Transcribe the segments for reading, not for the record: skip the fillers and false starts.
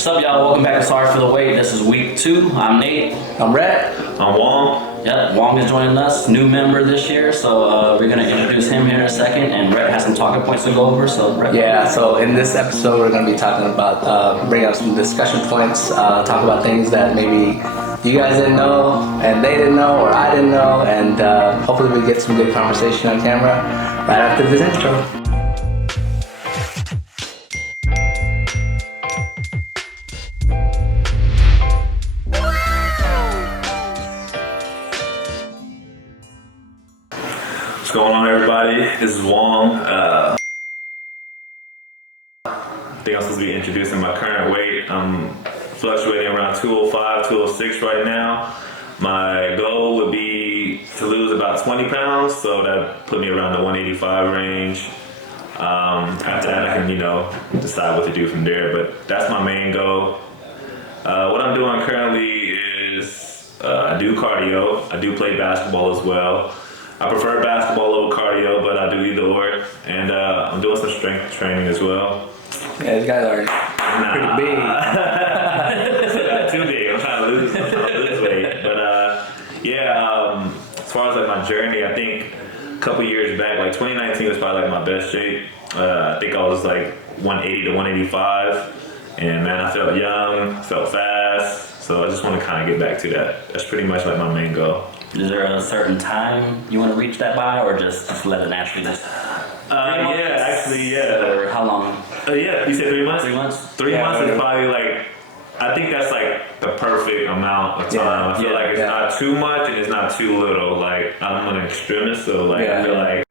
What's up, y'all? Welcome back to Sorry for the Wait. This is week 2. I'm Nate. I'm Rhett. I'm Wong. Yep, Wong is joining us, new member this year, so we're gonna introduce him here in a second, and Rhett has some talking points to go over, so Rhett. Yeah, so in this episode we're going to be talking about, bring up some discussion points, talk about things that maybe you guys didn't know, and they didn't know, or I didn't know, and hopefully we get some good conversation on camera right after this intro. What's going on, everybody? This is Wong. I think I'm supposed to be introducing my current weight. I'm fluctuating around 205, 206 right now. My goal would be to lose about 20 pounds, so that put me around the 185 range. After that, I can, decide what to do from there, but that's my main goal. What I'm doing currently is I do cardio. I do play basketball as well. I prefer basketball over cardio, but I do either or. And I'm doing some strength training as well. Yeah, these guys are pretty big. Too big. I'm trying to lose weight. But as far as like my journey, I think a couple years back, like 2019 was probably like my best shape. I think I was like 180 to 185. And man, I felt young, felt fast. So I just want to kind of get back to that. That's pretty much like my main goal. Is there a certain time you want to reach that by, or just let it naturally just? Yeah. Or how long? You said 3 months? 3 months? 3 months is probably like, I think that's like the perfect amount of time. I feel like it's not too much and it's not too little. Like, I'm an extremist, so I feel like.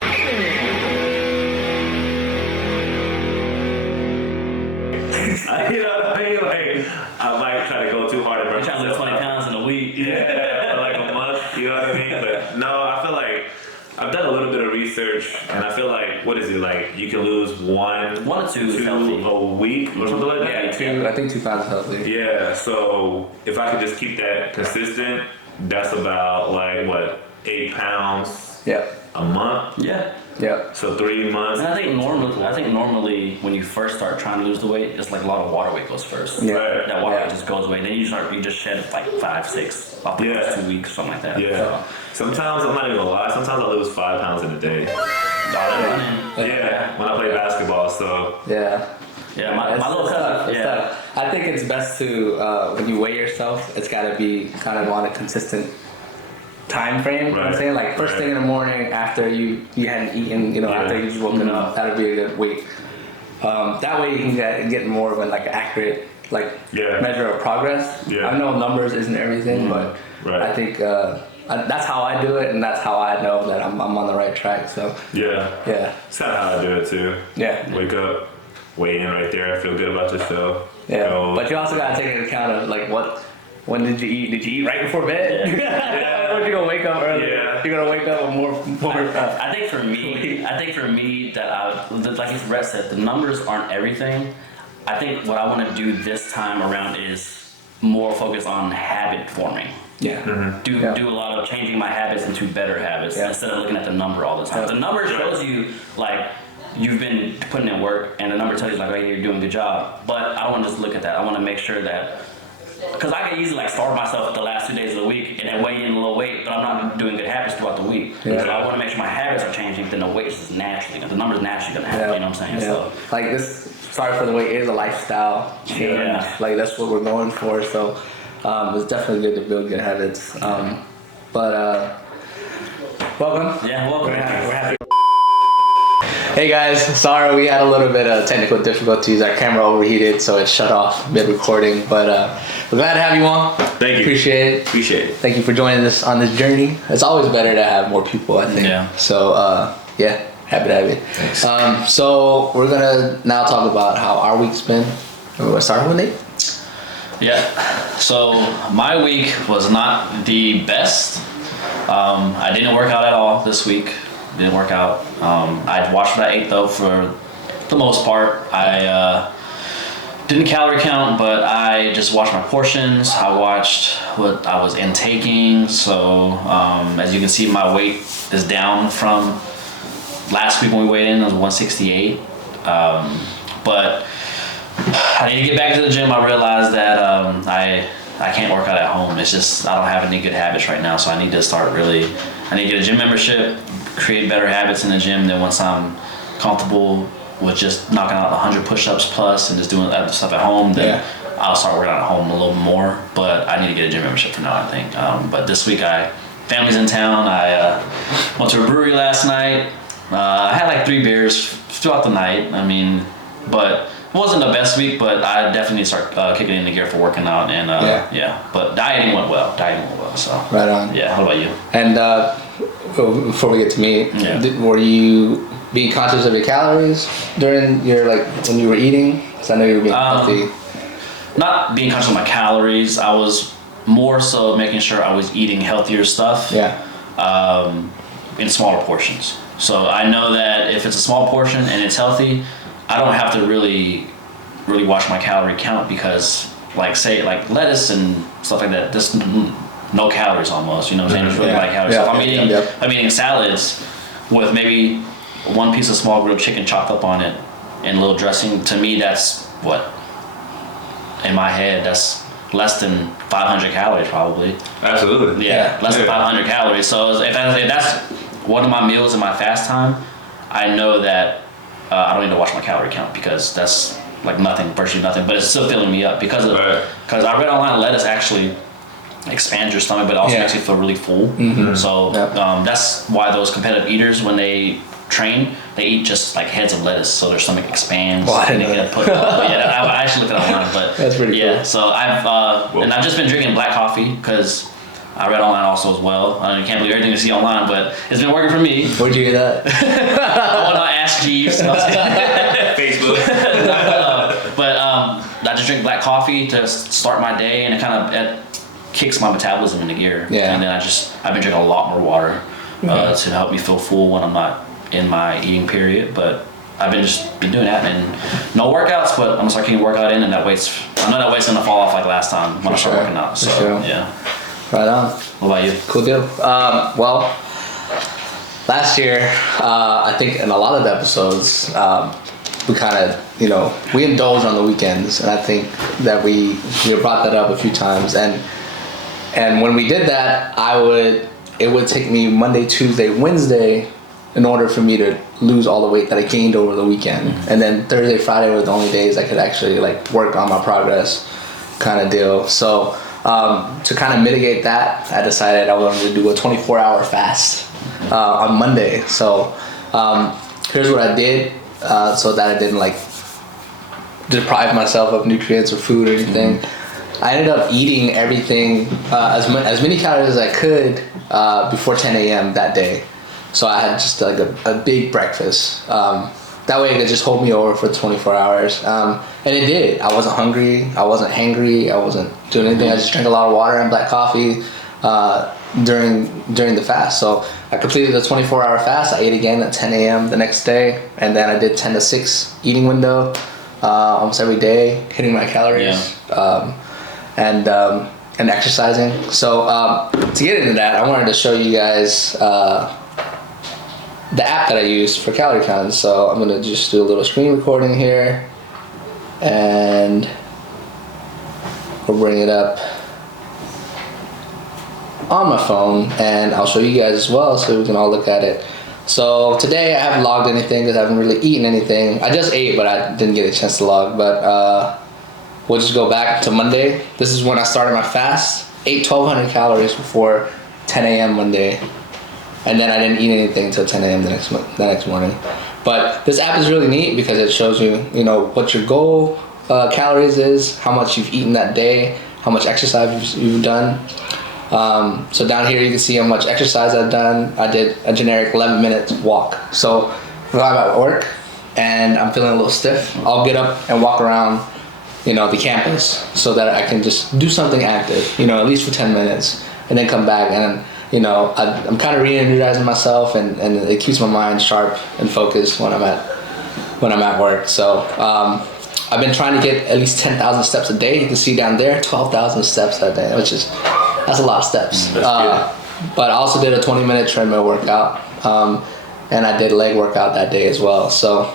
You know what I mean? Like, I might try to go too hard and You're trying to lose 20 pounds in a week. Yeah, for like a month, you know what I mean? But no, I feel like I've done a little bit of research, and I feel like, what is it, like, you can lose one to two a week or something like that? I think 2 pounds is healthy. Yeah, so if I could just keep that consistent, that's about like, what, 8 pounds a month? Yeah. Yeah. So 3 months. And I think normally when you first start trying to lose the weight, it's like a lot of water weight goes first. Yeah. Right. That water weight just goes away. Then you just shed like 5, 6, off the first 2 weeks, something like that. Yeah. Sometimes, I'm not even gonna lie, sometimes I lose 5 pounds in a day. Yeah, when I play basketball, so. Yeah. Yeah, my little cousin. It's tough. I think it's best to, when you weigh yourself, it's got to be kind of on a consistent time frame. You know what I'm saying? Like first thing in the morning after you hadn't eaten, after you just woken up, that'd be a good weight. That way you can get more of an accurate measure of progress. Yeah. I know numbers isn't everything, but I think that's how I do it, and that's how I know that I'm on the right track. So yeah, it's kind of how I do it too. Yeah, wake up, weigh in right there. I feel good about yourself. Yeah, but you also gotta take into account of when did you eat? Did you eat right before bed? Or you gonna wake up early? Yeah. You're gonna wake up with more. I think for me, that like Brett said, the numbers aren't everything. I think what I want to do this time around is more focus on habit forming. Yeah. Mm-hmm. Do a lot of changing my habits into better habits instead of looking at the number all the time. The number shows you you've been putting in work, and the number tells you hey, you're doing a good job. But I don't want to just look at that. I want to make sure that. Because I can easily starve myself the last 2 days of the week and then weigh in a little weight, but I'm not doing good habits throughout the week. Yeah. So I want to make sure my habits are changing, then the weight is naturally, the number's naturally going to happen, you know what I'm saying? Yeah. So, this, sorry for the weight, is a lifestyle change. Yeah. That's what we're going for. So it's definitely good to build good habits. Welcome. Yeah, welcome. We're happy. Hey guys, sorry we had a little bit of technical difficulties. Our camera overheated, so it shut off mid-recording. But we're glad to have you on. Thank you. Appreciate it. Thank you for joining us on this journey. It's always better to have more people, I think. Yeah. So happy to have you. Thanks. So we're gonna now talk about how our week's been. We're gonna start with Nate. Yeah. So my week was not the best. I didn't work out at all this week. Didn't work out. I watched what I ate though for the most part. I didn't calorie count, but I just watched my portions. I watched what I was intaking. So as you can see, my weight is down from last week when we weighed in. It was 168. But I need to get back to the gym. I realized that I can't work out at home. It's just I don't have any good habits right now, so I need to start really. I need to get a gym membership, create better habits in the gym. Then once I'm comfortable with just knocking out 100 push-ups plus and just doing other stuff at home, then I'll start working out at home a little more. But I need to get a gym membership for now, I think. But this week, family's in town. I went to a brewery last night. I had like 3 beers throughout the night. I mean, but it wasn't the best week, but I definitely need to start kicking in the gear for working out. And but dieting went well. So right on. Yeah. How about you? And before we get to me, were you being conscious of your calories during your when you were eating? Because I know you were being healthy. Not being conscious of my calories. I was more so making sure I was eating healthier stuff. Yeah. In smaller portions. So I know that if it's a small portion and it's healthy, I don't have to really watch my calorie count because say lettuce and stuff like that, just no calories almost, you know what I'm saying? It's really light calories. So if I'm eating salads with maybe 1 piece of small grilled chicken chopped up on it and a little dressing, to me that's what? In my head, that's less than 500 calories probably. Absolutely. Yeah, less than 500 calories. So if that's one of my meals in my fast time, I know that I don't need to watch my calorie count because that's virtually nothing, but it's still filling me up because I read online lettuce actually expands your stomach, but it also makes you feel really full. Mm-hmm. So that's why those competitive eaters, when they train, they eat just heads of lettuce, so their stomach expands. Well, I didn't know that. I actually looked it up online, but that's pretty cool. So I've just been drinking black coffee because I read online also as well. I know you can't believe everything you see online, but it's been working for me. Where'd you get that? I want to ask Jeeves. Facebook. But I just drink black coffee to start my day, and it kicks my metabolism into gear. Yeah. And then I've been drinking a lot more water to help me feel full when I'm not in my eating period. But I've been doing that, and no workouts, but I'm gonna start getting a workout in, and I know that weight's gonna fall off like last time when I start working out. So yeah. Right on. What about you? Cool deal. Well, last year, I think in a lot of the episodes, we kind of, we indulge on the weekends, and I think that we brought that up a few times. And when we did that, it would take me Monday, Tuesday, Wednesday in order for me to lose all the weight that I gained over the weekend. Mm-hmm. And then Thursday, Friday were the only days I could actually work on my progress kind of deal. So to kind of mitigate that, I decided I wanted to do a 24-hour fast on Monday. So here's what I did so that I didn't deprive myself of nutrients or food or anything. Mm-hmm. I ended up eating everything, as many calories as I could before 10 a.m. that day. So I had just a big breakfast. That way it could just hold me over for 24 hours. And it did. I wasn't hungry. I wasn't hangry. I wasn't doing anything. I just drank a lot of water and black coffee during the fast. So I completed the 24-hour fast. I ate again at 10 a.m. the next day. And then I did 10 to 6 eating window almost every day, hitting my calories. And exercising. So to get into that, I wanted to show you guys the app that I use for calorie counting. So I'm gonna just do a little screen recording here, and we'll bring it up on my phone, and I'll show you guys as well so we can all look at it. So today I haven't logged anything because I haven't really eaten anything. I just ate, but I didn't get a chance to log. But we'll just go back to Monday. This is when I started my fast. Ate 1,200 calories before 10 a.m. Monday. And then I didn't eat anything until 10 a.m. the next morning. But this app is really neat because it shows you, what your goal calories is, how much you've eaten that day, how much exercise you've done. So down here you can see how much exercise I've done. I did a generic 11-minute walk. So if I'm at work and I'm feeling a little stiff, I'll get up and walk around, the campus so that I can just do something active, at least for 10 minutes, and then come back and I'm kind of re-energizing myself, and it keeps my mind sharp and focused when I'm at work. So I've been trying to get at least 10,000 steps a day. You can see down there, 12,000 steps a day, that's a lot of steps. But I also did a 20-minute treadmill workout, and I did a leg workout that day as well. So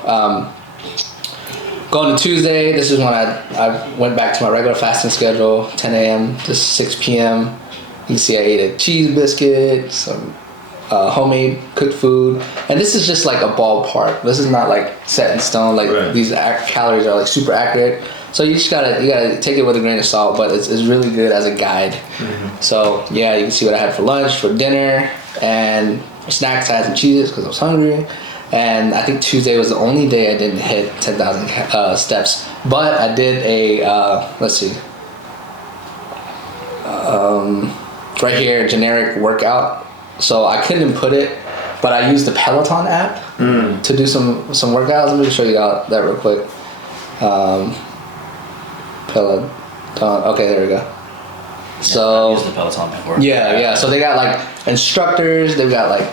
going to Tuesday, this is when I went back to my regular fasting schedule, 10 a.m. to 6 p.m. You can see I ate a cheese biscuit, some homemade cooked food, and this is just like a ballpark. This is not like set in stone. Like these calories are like super accurate. So you just gotta take it with a grain of salt, but it's really good as a guide. Mm-hmm. So yeah, you can see what I had for lunch, for dinner, and for snacks I had some cheeses because I was hungry. And I think Tuesday was the only day I didn't hit 10,000 steps. But I did a let's see, right here, generic workout. So I couldn't put it, but I used the Peloton app to do some workouts. Let me show you out that real quick. Peloton. Okay, there we go. So I've used the Peloton before. Yeah. So they got like instructors. They've got like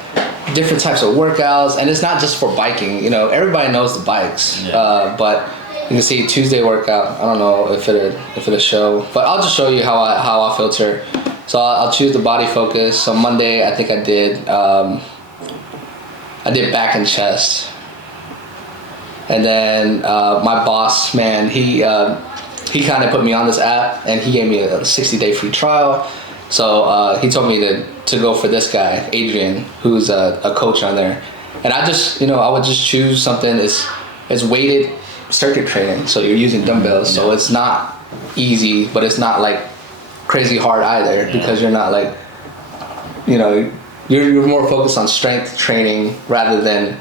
different types of workouts, and it's not just for biking. You know, everybody knows the bikes, but you can see Tuesday workout. I don't know if it'll show, but I'll just show you how I filter. So I'll choose the body focus. So Monday, I think I did back and chest, and then my boss, man, he kind of put me on this app, and he gave me a 60-day free trial. So he told me to go for this guy, Adrian, who's a coach on there. And I just, I would just choose something. It's weighted circuit training, so you're using dumbbells. So it's not easy, but it's not like crazy hard either, because you're not like, you're more focused on strength training rather than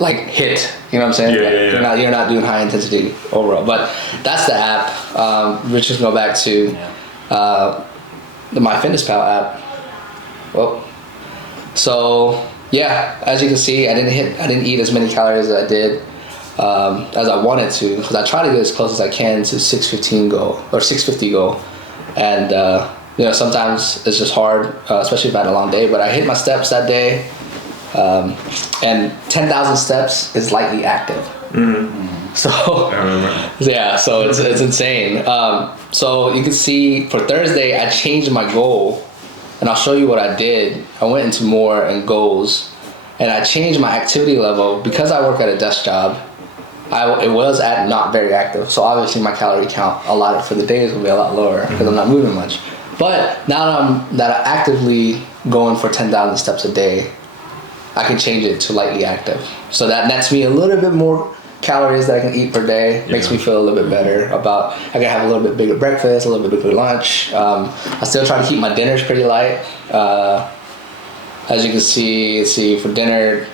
like HIIT. You know what I'm saying? You're not doing high intensity overall. But that's the app. We're just go back to the MyFitnessPal app. Well, so yeah, as you can see, I didn't eat as many calories as I did as I wanted to, because I try to get as close as I can to 615 goal or 650 goal, and sometimes it's just hard, especially if I had a long day. But I hit my steps that day. And 10,000 steps is lightly active. Mm-hmm. So I remember. Yeah, so it's insane. So you can see for Thursday I changed my goal, and I'll show you what I did. I went into more and goals, and I changed my activity level because I work at a desk job. It was at not very active, so obviously my calorie count allotted for the days will be a lot lower because I'm not moving much. But now that I'm actively going for 10,000 steps a day, I can change it to lightly active. So that nets me a little bit more calories that I can eat per day. Makes me feel a little bit better about, I can have a little bit bigger breakfast, a little bit bigger lunch. I still try to keep my dinners pretty light. As you can see, for dinner,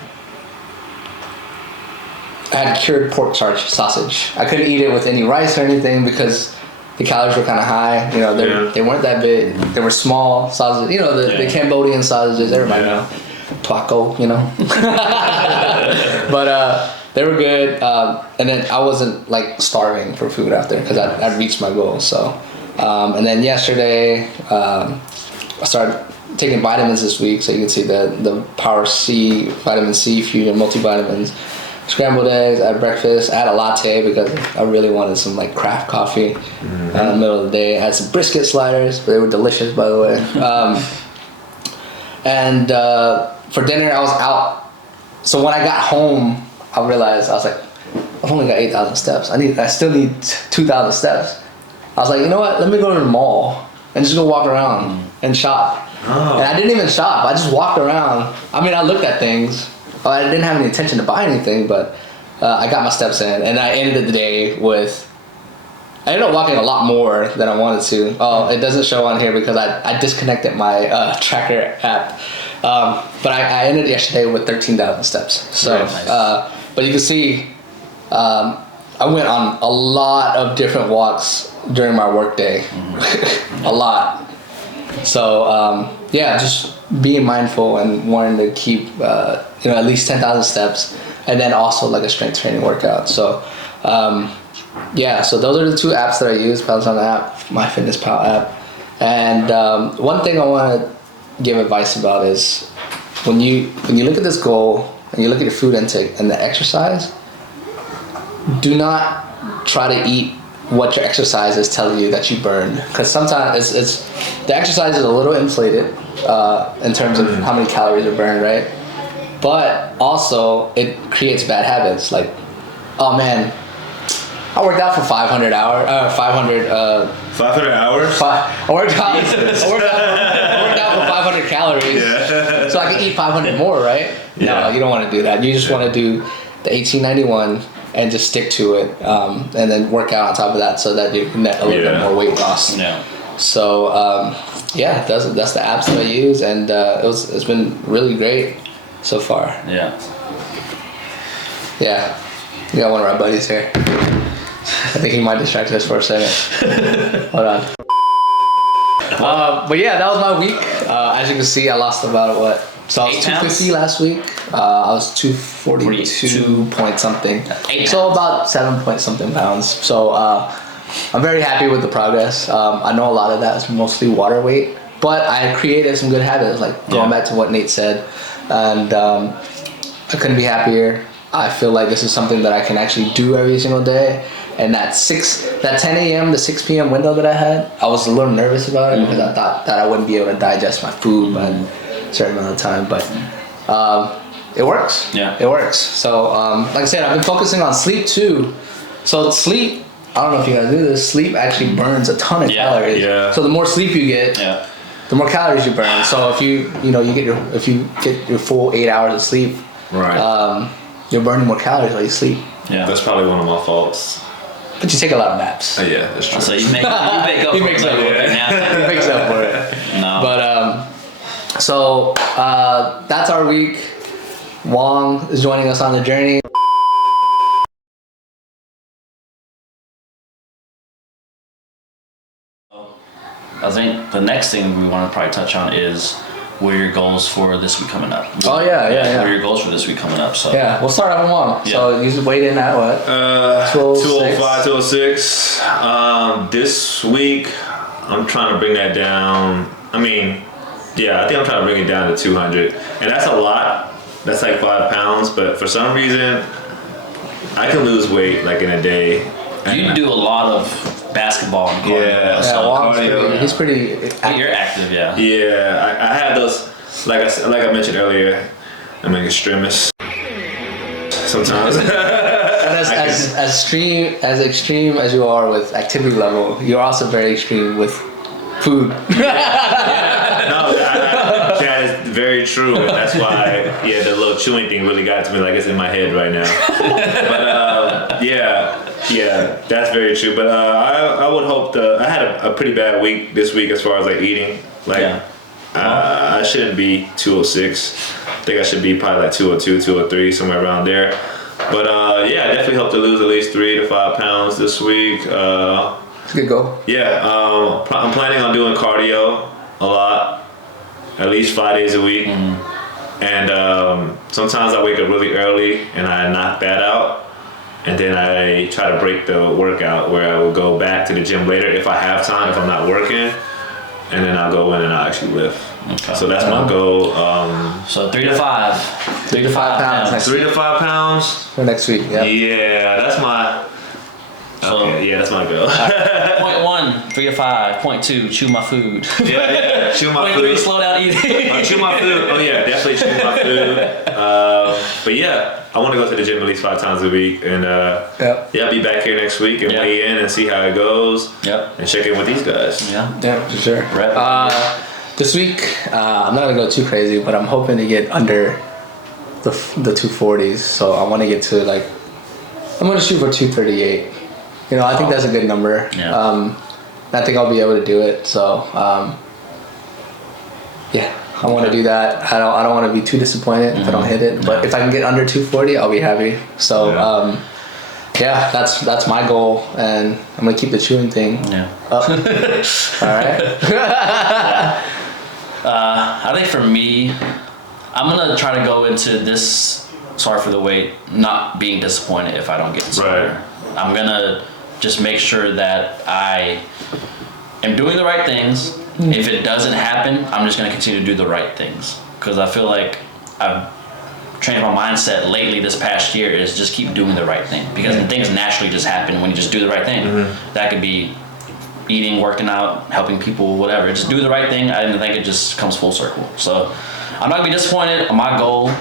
I had cured pork sausage. I couldn't eat it with any rice or anything because the calories were kind of high. They weren't that big. They were small sausages. The Cambodian sausages, everybody know. Taco, but they were good, and then I wasn't like starving for food after because I'd reached my goal. So and then yesterday I started taking vitamins this week, so you can see the Power C, vitamin C fusion multivitamins, scrambled eggs. I had breakfast. I had a latte because I really wanted some like craft coffee in the middle of the day. I had some brisket sliders, but they were delicious, by the way. And for dinner, I was out. So when I got home, I realized, I was like, I've only got 8,000 steps. I still need 2,000 steps. I was like, you know what? Let me go to the mall and just go walk around and shop. Oh. And I didn't even shop. I just walked around. I mean, I looked at things. I didn't have any intention to buy anything, but I got my steps in. And I ended the day with, I ended up walking a lot more than I wanted to. Oh, it doesn't show on here because I disconnected my tracker app. But I ended yesterday with 13,000 steps. So, nice. But you can see, I went on a lot of different walks during my work day. Mm-hmm. A lot. So, yeah, just being mindful and wanting to keep, at least 10,000 steps, and then also like a strength training workout. So, yeah, so those are the two apps that I use, Peloton app, MyFitnessPal app. And one thing I want to give advice about is when you look at this goal and you look at your food intake and the exercise, do not try to eat what your exercise is telling you that you burned, because sometimes it's the exercise is a little inflated in terms of how many calories are burned, right? But also it creates bad habits. Like Oh man, I worked out for 500 hours. 500. 500 hours. I worked out. I worked out for 500 calories. Yeah. So I can eat 500 more, right? Yeah. No, you don't want to do that. You just want to do the 1891 and just stick to it, and then work out on top of that so that you can get a little bit more weight loss. Yeah. So yeah, that's the apps that I use, and it's been really great so far. Yeah. Yeah, we got one of our buddies here. I think he might distract us for a second. Hold on. But yeah, that was my week. As you can see, I lost about what? So I was 250 last week. I was 242 point something. So about 7 point something pounds. So I'm very happy with the progress. I know a lot of that is mostly water weight, but I created some good habits, like going back to what Nate said, and I couldn't be happier. I feel like this is something that I can actually do every single day. And that 10 a.m. to 6 p.m. window that I had, I was a little nervous about it because I thought that I wouldn't be able to digest my food by a certain amount of time. But it works. Yeah. It works. So like I said, I've been focusing on sleep too. So sleep, I don't know if you guys do this, sleep actually burns a ton of calories. Yeah. So the more sleep you get, the more calories you burn. So if you get your full 8 hours of sleep, Right. you're burning more calories while you sleep. Yeah. That's probably one of my faults. But you take a lot of naps. Yeah, that's true. So you make up He for makes up for it. now. He makes up for it. No. But so that's our week. Wong is joining us on the journey. I think the next thing we want to probably touch on is what are your goals for this week coming up? Oh yeah. What are your goals for this week coming up? So Yeah, we'll start off with Wong. So you just weighed in at what? 205, 206. This week, I'm trying to bring that down. I mean, yeah, I think I'm trying to bring it down to 200. And that's a lot. That's like 5 pounds. But for some reason, I can lose weight like in a day. you do a lot of basketball and cardio. Yeah. So Wong's cardio. he's pretty active. you're active, yeah. Yeah, I have those, like I mentioned earlier, I'm an extremist sometimes. And as extreme as you are with activity level, you're also very extreme with food. No, that is very true, and that's why, the little chewing thing really got to me, like it's in my head right now. But yeah, that's very true. But I would hope I had a pretty bad week this week as far as like eating. Like I shouldn't be 206. I think I should be probably like 202, 203, somewhere around there. But I definitely hope to lose at least 3 to 5 pounds this week. It's a good goal. Yeah, I'm planning on doing cardio a lot, at least 5 days a week. And sometimes I wake up really early and I knock that out. And then I try to break the workout where I will go back to the gym later if I have time, if I'm not working. And then I'll go in and I'll actually lift. Okay. So that's my goal. So 3 to 5. 3 to 5 pounds next 3 to 5 pounds. for next week. Yeah. Yeah, that's my. So that's my goal. point 1, 3 to 5. Point 2, chew my food. Chew my Point food. 3, slow down eating. Chew my food. Oh yeah, definitely chew my food. But yeah, I want to go to the gym at least 5 times a week, and I'll be back here next week and weigh in and see how it goes. Yep. And check in with these guys. Yeah, for sure. Right. This week, I'm not gonna go too crazy, but I'm hoping to get under the 240s. So I want to get to I'm gonna shoot for 238. I think that's a good number. Yeah. I think I'll be able to do it. So I want to do that. I don't want to be too disappointed if I don't hit it. But if I can get under 240, I'll be happy. So that's my goal, and I'm gonna keep the chewing thing up. All right. I think for me, I'm gonna try to go into this. Sorry for the wait. Not being disappointed if I don't get to Right. I'm gonna just make sure that I am doing the right things. If it doesn't happen, I'm just gonna continue to do the right things, because I feel like I've changed my mindset lately this past year is just keep doing the right thing, because things naturally just happen when you just do the right thing. That could be eating, working out, helping people, whatever. Just do the right thing. I think it just comes full circle. So I'm not gonna be disappointed. My goal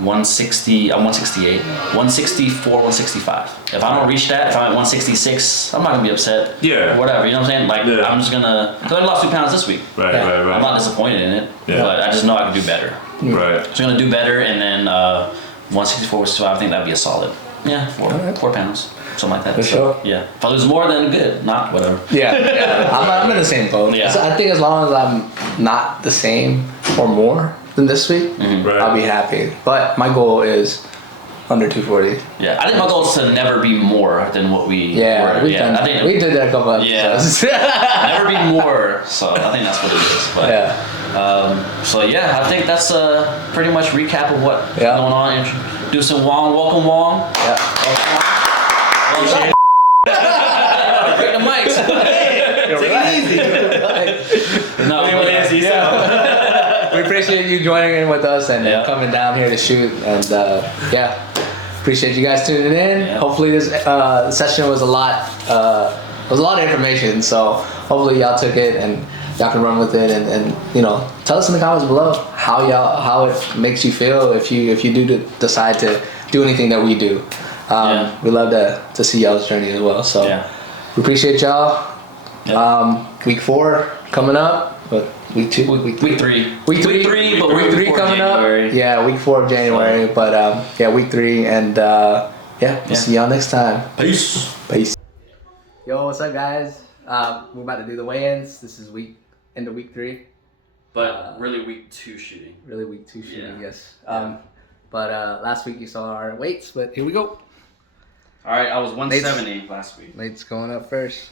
160. I'm 168. 164. 165. If I don't reach that, if I'm at 166, I'm not gonna be upset. Yeah. Whatever. You know what I'm saying? Like Yeah. I'm just gonna. Cause I lost 2 pounds this week. Right, Yeah. right, right. I'm not disappointed in it. Yeah. But I just know I can do better. Right. So I'm gonna do better, and then 164, 165. I think that'd be a solid. Yeah, 4 pounds, something like that. For sure. Yeah. If I lose more, then good. Not whatever. Yeah. I'm in the same boat. Yeah. So I think as long as I'm not the same or more than this week, Right. I'll be happy. But my goal is under 240. Yeah, I think my goal is to never be more than what we Yeah, were. we've done, I think we did that a couple episodes. never be more. So I think that's what it is. But, Yeah. So yeah, I think that's pretty much recap of what's Yeah. going on. Introducing Wong. Welcome, Wong. Yeah. Welcome. Break the mics. Take it easy. No, but, We appreciate you joining in with us and Yeah. coming down here to shoot. And yeah, appreciate you guys tuning in. Yeah. Hopefully this session was a lot of information. So hopefully y'all took it and y'all can run with it and you know, tell us in the comments below how it makes you feel if you do decide to do anything that we do. Yeah. We love to see y'all's journey as well. So Yeah. we appreciate y'all. Yeah. Week 4 coming up, but week 2, Week 3. Week three, but week 3 before coming January. up. Yeah, week 4 of January. But yeah, week 3, and yeah, we'll see y'all next time. Peace. Peace. Yo, what's up, guys? We're about to do the weigh-ins. This is end of week 3. But really week 2 shooting. Really, week 2 shooting. Yeah. Yes. But last week you saw our weights. But here we go. All right, I was 170 last week. Weights going up first.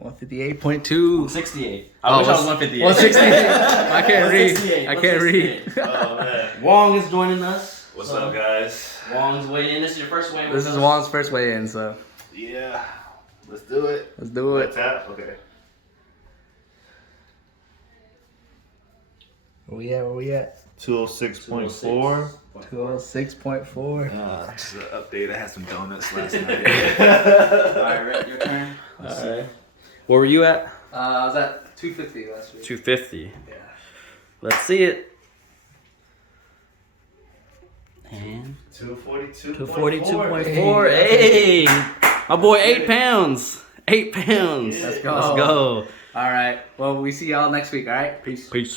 $158.2. 68. I wish I was 158. 168. I can't read. 168, I can't read. 168. Oh man. Wong is joining us. What's So, up, guys? Wong's weighing in. This is your first weigh-in. This with is us? Wong's first weigh-in, so Yeah. Let's do it. let's do it. Tap. Okay. Where we at? 206.4. 206.4. Just an update. I had some donuts last night. All right, Rick, your turn. Let's see. What were you at? I was at 250 last week. 250. Yeah. Let's see it. And 242.4. 242.4. Hey, my boy, 8 pounds. 8 pounds. Let's go. Let's go. All right. Well, we see y'all next week. All right. Peace. Peace.